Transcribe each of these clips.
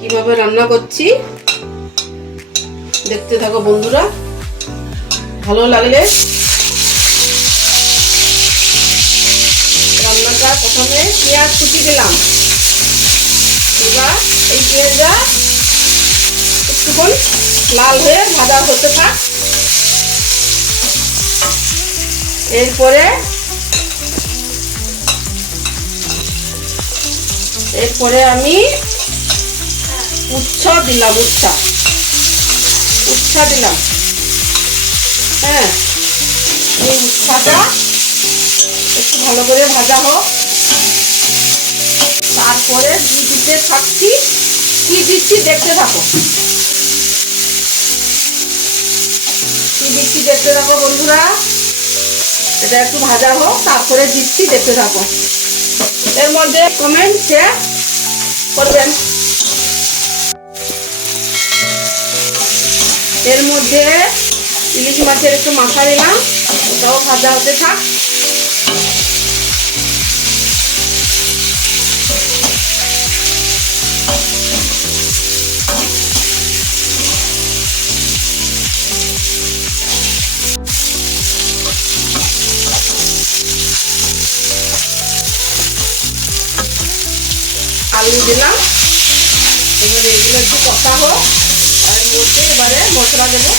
কীভাবে রান্না করছি। দেখতে থাকো বন্ধুরা। ভালো লাগলে রান্নাটা প্রথমে পেঁয়াজ কুচি দিলাম। এবার এই পেঁয়াজটা একটুক্ষণ লাল হয়ে ভাজা হতে থাক। এরপরে এরপরে আমি উচ্ছা দিলাম, উচ্ছা। উচ্ছা দিলাম। হ্যাঁ এই উচ্ছাটা একটু ভালো করে ভাজা হোক। তারপরে দুধ দিতে থাকছি, কি দিচ্ছি দেখতে থাকো। কি দিচ্ছি দেখতে থাকো বন্ধুরা। এটা একটু ভাজা হোক, তারপরে দিচ্ছি দেখতে থাকো। এর মধ্যে কমেন্ট শেয়ার করবেন। এর মধ্যে ইলিশ মাছের একটু মাথা দিলাম ওটাও ভাজা হতে থাক। আলু দিলাম। এবারে এগুলো একটু কষা হোক আর মধ্যে এবারে মশলা দেবো।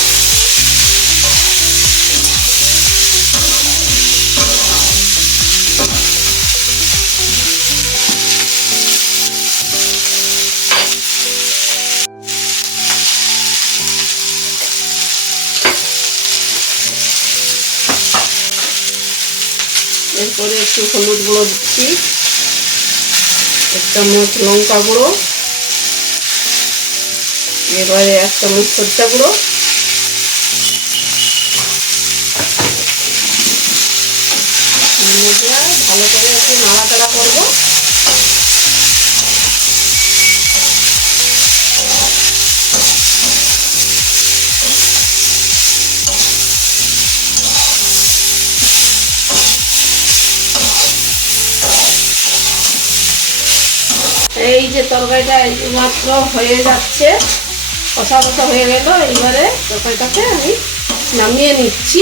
এরপরে একটু হলুদ গুঁড়ো দিচ্ছি। এক চামচ লঙ্কা গুঁড়ো, এবারে এক চামচ সর্ষা গুঁড়ো মশলা ভালো করে একটু নাড়াচাড়া করব। এই যে তরকারিটা মাত্র হয়ে যাচ্ছে, কষা কষা হয়ে গেল এবারে তরকারিটাকে আমি নামিয়ে নিচ্ছি।